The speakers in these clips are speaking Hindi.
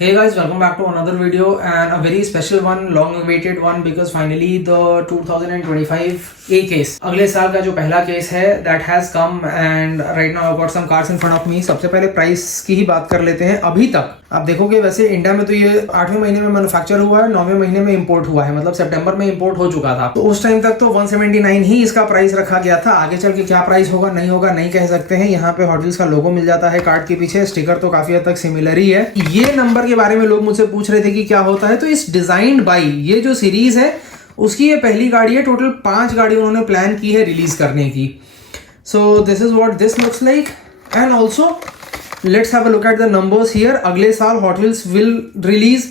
Hey guys, welcome back to another video and a very special one, long awaited one because finally the 2025 A case, अगले साल का जो पहला केस है that has come and right now I've got some cards in front of me। सबसे पहले प्राइस की ही बात कर लेते हैं। अभी तक आप देखोगे वैसे इंडिया में तो ये 8वें महीने में मैन्युफैक्चर हुआ है, 9वें महीने में इंपोर्ट हुआ है, मतलब सितंबर में इंपोर्ट हो चुका था। तो उस टाइम तक तो 179 ही इसका प्राइस रखा गया था। आगे चल के क्या प्राइस होगा नहीं होगा नहीं कह सकते हैं। यहाँ पे हॉट व्हील्स का लोगो मिल जाता है कार्ड के पीछे, स्टिकर तो काफी हद तक सिमिलर ही है। ये नंबर के बारे में लोग मुझसे पूछ रहे थे कि क्या होता है, तो इस डिजाइन बाई ये जो सीरीज है उसकी ये पहली गाड़ी है। टोटल 5 गाड़ी उन्होंने प्लान की है रिलीज करने की। सो this is what this looks like and also let's have a look at the numbers here. अगले साल hot wheels will release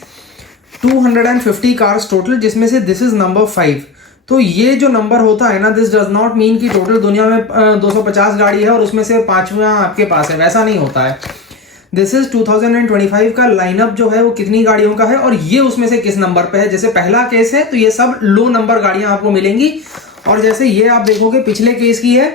250 cars total, जिसमें से दिस इज नंबर 5। तो ये जो नंबर होता है ना, दिस डज नॉट मीन कि टोटल दुनिया में 250 गाड़ी है और उसमें से 5वां आपके पास है, वैसा नहीं होता है। दिस इज 2025 का लाइनअप जो है वो कितनी गाड़ियों का है और ये उसमें से किस नंबर पे है। जैसे पहला केस है तो ये सब लो नंबर गाड़ियां आपको मिलेंगी, और जैसे ये आप देखोगे पिछले केस की है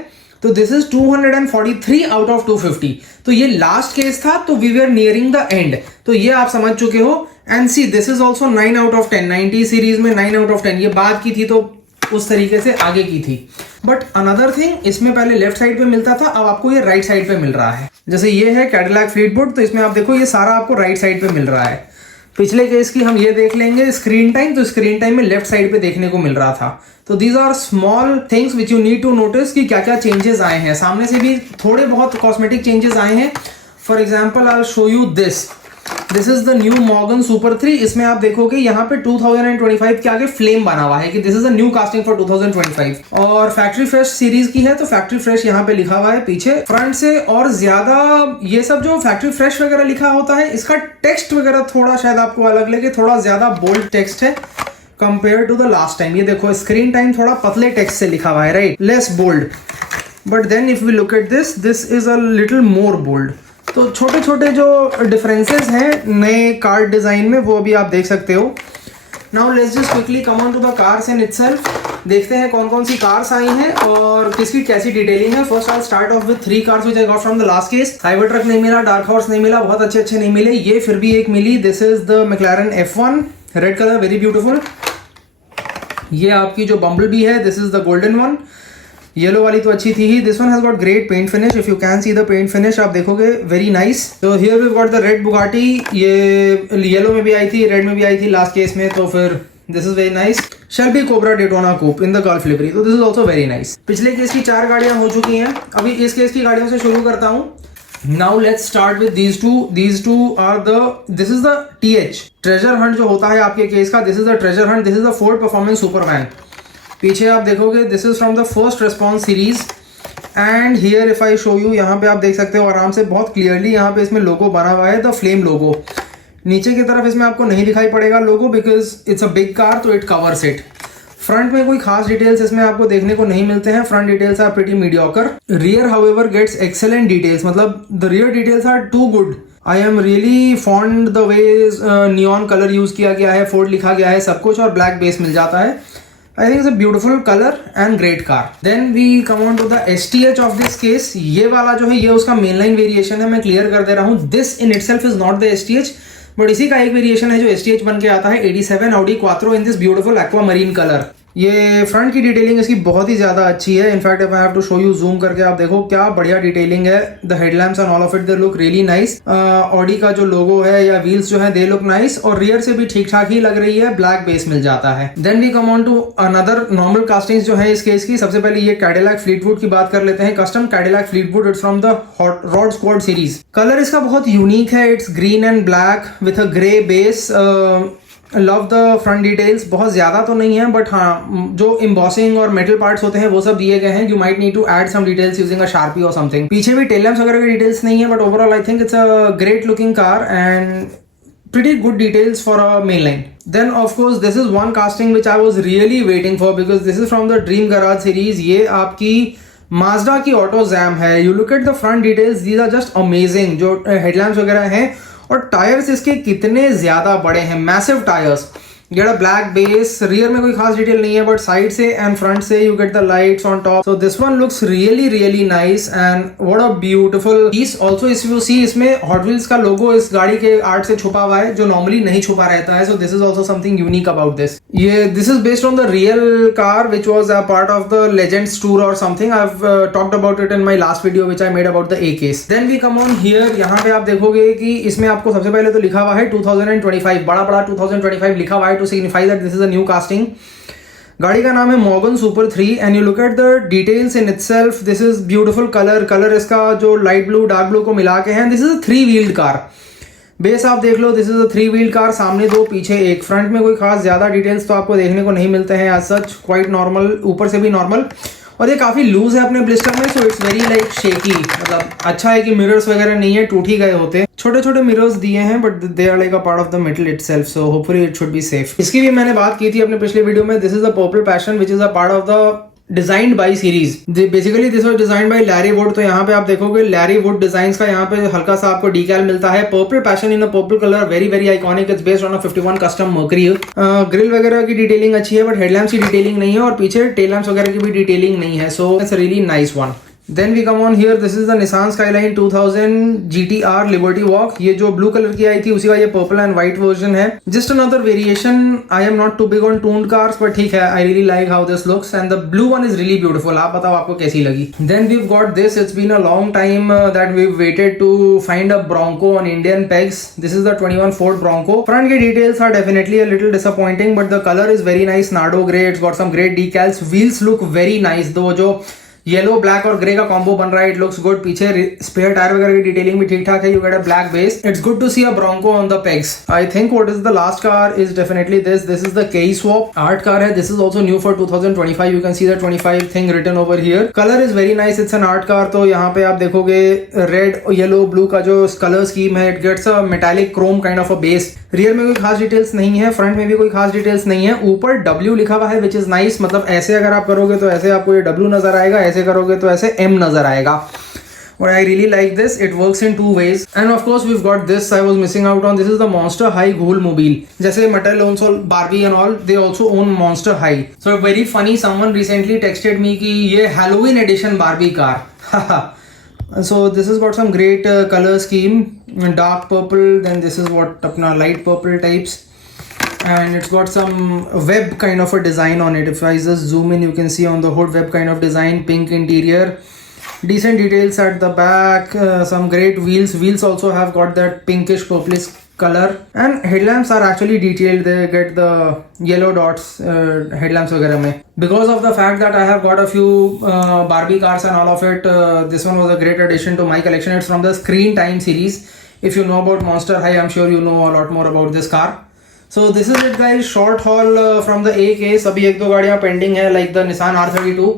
तो दिस इज 243 आउट ऑफ 250। तो ये लास्ट केस था, तो we were nearing the end, तो ये आप समझ चुके हो। And see this is also 9 out of 10, 90 series में 9 आउट ऑफ 10। ये बाद की थी तो उस तरीके से आगे की थी। बट अनदर थिंग, इसमें पहले लेफ्ट साइड पे मिलता था, अब आपको ये राइट साइड पे मिल रहा है। जैसे ये है कैडिलैक फ्लीटवुड, तो इसमें आप देखो ये सारा आपको राइट साइड पे मिल रहा है। पिछले केस की हम ये देख लेंगे स्क्रीन टाइम, तो स्क्रीन टाइम में लेफ्ट साइड पे देखने को मिल रहा था। तो these are small things which you need to notice कि क्या क्या चेंजेस आए हैं। सामने से भी थोड़े बहुत कॉस्मेटिक चेंजेस आए हैं। For example I will show you this is the new Morgan super 3। इसमें आप देखोगे यहाँ पे 2025 के आगे फ्लेम बना हुआ है कि this is a new casting for 2025। और फैक्ट्री फ्रेश सीरीज की है तो फैक्ट्री फ्रेश यहाँ पे लिखा हुआ है पीछे फ्रंट से। और ज्यादा ये सब जो फैक्ट्री फ्रेश वगैरह लिखा होता है, इसका टेक्स्ट वगैरह थोड़ा शायद आपको अलग लगे, थोड़ा ज्यादा बोल्ड टेक्स्ट है compare to the last time. ये देखो स्क्रीन टाइम थोड़ा पतले टेक्स्ट से लिखा हुआ है, right, less bold. But then if we look at this is a little more bold. तो छोटे छोटे जो डिफरेंसेस हैं नए कार्ड डिजाइन में वो अभी आप देख सकते हो। Now let's just quickly come on to the cars in itself. देखते हैं कौन कौन सी कार्स आई हैं और किसकी कैसी डिटेलिंग है। First I start of with 3 cars which I got from the last case. Cyber truck नहीं मिला, डार्क हॉर्स नहीं मिला, बहुत अच्छे नहीं मिले। ये फिर भी एक मिली, this is the McLaren F1 red colour, very beautiful. ये आपकी जो बम्बल बी है, this is the golden one. Yellow वाली तो अच्छी थी ही। This one has got great paint finish, if you can see the paint finish आप देखोगे, वेरी नाइस। तो here we got the red Bugatti, ये येलो में भी आई थी, रेड में भी आई थी लास्ट केस में, तो फिर this is very nice. Shelby Cobra Daytona coupe in the Gulf livery, तो this is also very nice. पिछले केस की 4 गाड़ियां हो चुकी हैं, अभी इस केस की गाड़ियों से शुरू करता हूँ। Now let's start with these two. These two are this is the TH treasure hunt जो होता है आपके केस का। This is the treasure hunt. This is the Ford Performance Supervan। पीछे आप देखोगे this is from the first response series. And here if I show you, यहाँ पे आप देख सकते हो आराम से बहुत क्लियरली, यहाँ पे इसमें लोगो बना हुआ है, द फ्लेम लोगो। नीचे की तरफ इसमें आपको नहीं दिखाई पड़ेगा logo because it's a big car, तो इट कवर्स इट। फ्रंट में कोई खास डिटेल्स इसमें आपको देखने को नहीं मिलते हैं, front details are pretty mediocre. Rear however gets excellent details, मतलब the rear details are too good. I am really fond the way neon colour use किया गया है, फोर्ड लिखा गया है, सब कुछ, और ब्लैक बेस मिल जाता है। I think it's a beautiful color and great car. Then we come on to the STH of this case. ये वाला जो है ये उसका mainline variation है, मैं clear कर दे रहा हूँ। This in itself is not the STH, but इसी का एक variation है जो STH बन के आता है 87 Audi Quattro in this beautiful aquamarine color। ये फ्रंट की डिटेलिंग इसकी बहुत ही ज्यादा अच्छी है। In fact if I have to show you zoom करके आप देखो क्या बढ़िया डिटेलिंग है। The headlamps and all of it they look really nice. Audi का जो लोगो है या व्हील्स जो है दे लुक नाइस, और रियर से भी ठीक ठाक ही लग रही है, ब्लैक बेस मिल जाता है। Then we come on to another normal castings जो है इस केस की। सबसे पहले ये कैडिलैक फ्लीटवुड की बात कर लेते हैं। Custom Cadillac Fleetwood, it's from the rod squad series. Colour इसका बहुत यूनिक है, it's green and black with a grey base. Love the front details, बहुत ज्यादा तो नहीं है बट हाँ जो एम्बॉसिंग और मेटल पार्ट्स होते हैं वो सब दिए गए हैं। You might need to add some details using a Sharpie और समथिंग। पीछे भी टेल लैम्प्स वगैरह की डिटेल्स नहीं है, but overall I think it's a great looking car and pretty good details for a mainline. Then of course this is one casting which I was really waiting for because this is from the Dream Garage series. ये आपकी Mazda की Auto Jam है। You look at the front details, these are just amazing। जो headlamps वगैरह हैं और टायर्स इसके कितने ज्यादा बड़े हैं, massive tyres. Get a black base, rear में कोई खास डिटेल नहीं है बट साइड से एंड फ्रंट से you get the lights on top, so this one looks really nice and what a beautiful piece. Also if you see इसमें हॉट व्हील्स का लोगो इस गाड़ी के आर्ट से छुपा हुआ है जो नॉर्मली नहीं छुपा रहता है, so this is also something unique about this. ये this is based on the real car which was a part of the legends tour और something. I have talked about it in my last video which I made about the A case. Then we come on here, यहाँ पे आप देखोगे कि इसमें आपको सबसे पहले तो लिखा हुआ है 2025, बड़ा 2025 लिखा हुआ है to signify that this is a new casting. गाड़ी का नाम है Morgan super 3 and you look at the details in itself, this is beautiful colour इसका जो लाइट ब्लू डार्क ब्लू को मिला के है। This is a 3 wheeled car, base आप देख लो, this is a 3 wheeled car, सामने 2 पीछे 1। फ्रंट में कोई खास ज्यादा डिटेल्स तो आपको देखने को नहीं मिलते हैं एज सच, क्वाइट नॉर्मल, ऊपर से भी नॉर्मल, और ये काफी लूज है अपने ब्लिस्टर में, so it's very like shaky. मतलब अच्छा है कि मिरर्स वगैरह नहीं है, टूट ही गए होते, छोटे छोटे मिरर्स दिए हैं but they are like a part of the metal itself, so hopefully it should be safe. इसकी भी मैंने बात की थी अपने पिछले वीडियो में। This is the purple passion which is a part of the designed by series, basically this was designed by Larry Wood. तो यहाँ पे आप देखोगे लैरी वुड डिजाइन्स का यहाँ पे हल्का सा आपको डीकैल मिलता है। Purple passion in a purple colour, very iconic, it's based on a 51 custom mercury. Grill वगैरह की डिटेलिंग अच्छी है बट हेडलैम्प्स की डिटेलिंग नहीं है और पीछे टेल लैम्प्स वगैरह की भी डिटेलिंग नहीं है, so it's really nice one. Then we come on here, this is the Nissan Skyline 2000 GTR Liberty Walk। ये जो ब्लू कलर की आई थी उसी का ये पर्पल एंड व्हाइट वर्जन है, just another variation. I am not too big on tooned cars but ठीक है, I really like how this looks and the blue one is really beautiful. आप बताओ आपको कैसी लगी। Then we've got this, it's been a long time that we've waited to find a Bronco on Indian pegs. This is the 21 Ford Bronco। Front के details are definitely a little disappointing but the colour is very nice, Nardo grey, it's got some great decals, wheels look very nice, though जो येलो ब्लैक और ग्रे का कॉम्बो बन रहा है, इट लुक्स गुड। पीछे स्पेयर टायर वगैरह की डिटेलिंग भी ठीक ठाक है, you get a black base, it's good to see a Bronco on the pegs. I think what is the last car is definitely this is the K swap art car है। This is also new for 2025, you can see the 25 thing written over here. Colour is very nice, it's an art car. तो यहाँ पे आप देखोगे रेड येलो ब्लू का जो कलर स्कीम है, it gets a metallic chrome kind of a base. Rear में कोई खास डिटेल्स नहीं है, फ्रंट में भी कोई खास डिटेल्स नहीं है। ऊपर W लिखा हुआ है विच इज नाइस, मतलब ऐसे अगर आप करोगे तो ऐसे आपको ये W नजर आएगा, ऐसे करोगे तो ऐसे M नजर आएगा। But I really like this. It works in 2 ways. And of course we've got this I was missing out on. This is the Monster High Ghoul Mobile. जैसे Mattel owns all Barbie and all, they also own Monster High. So very funny, someone recently texted me कि ये Halloween edition Barbie car. So this has got some great color scheme, dark purple, then this is what apna light purple types, and it's got some web kind of a design on it. If I just zoom in, you can see on the hood web kind of design, pink interior, decent details at the back, some great wheels also have got that pinkish purplish color, and headlamps are actually detailed, they get the yellow dots headlamps वगैरह में। Because of the fact that I have got a few Barbie cars and all of it, this one was a great addition to my collection. It's from the Screen Time series. If you know about Monster High, I'm sure you know a lot more about this car. So this is it guys, short haul from the A case। अभी 1-2 गाड़ियाँ pending है like the Nissan R32।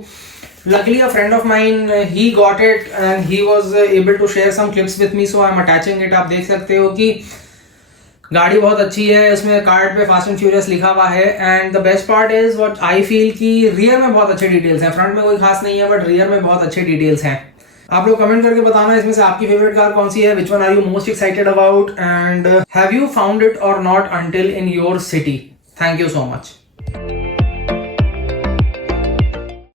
Luckily a friend of mine, he got it and he was able to share some clips with me, so I'm attaching it। आप देख सकते हो कि गाड़ी बहुत अच्छी है, उसमें कार्ड पे फास्ट एंड फ्यूरियस लिखा हुआ है। And the best part is what I feel कि रियर में बहुत अच्छे डिटेल्स हैं, फ्रंट में कोई खास नहीं है बट रियर में बहुत अच्छे डिटेल्स हैं। आप लोग कमेंट करके बताना इसमें से आपकी फेवरेट कार कौन सी है, which one are you most excited about, and have you found it or not until in your city. Thank you so much.